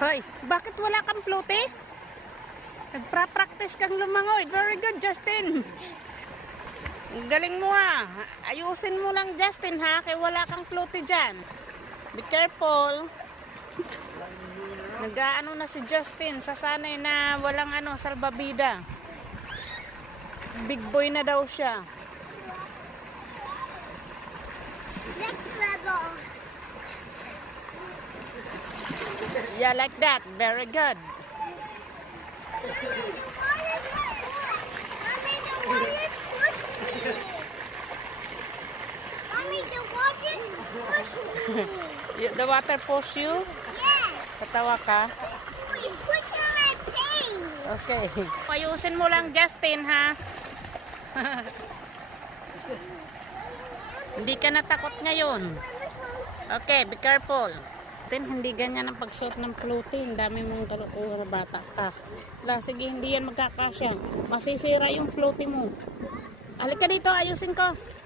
Hoy, bakit wala kang floaty? Nagpra-practice kang lumangoy. Very good, Justin. Ang galing mo ah. Ayusin mo lang, Justin, ha? Kaya wala kang floaty dyan. Be careful. Nag-aano na si Justin. Sasanay na walang salbabida. Big boy na daw siya. Next level. Yeah, like that. Very good. Mommy, the water pushed me. The water push you? Yeah. Katawa ka? It pushed on my face. Okay. Ayusin mo lang, Justin, ha? Hindi ka natakot ngayon. Okay, be careful. Hindi ganyan ang pagsuot ng floaty. Ang dami mong kalukura, bata ka. Sige, hindi yan magkakasya. Masisira yung floaty mo. Halika dito, ayusin ko.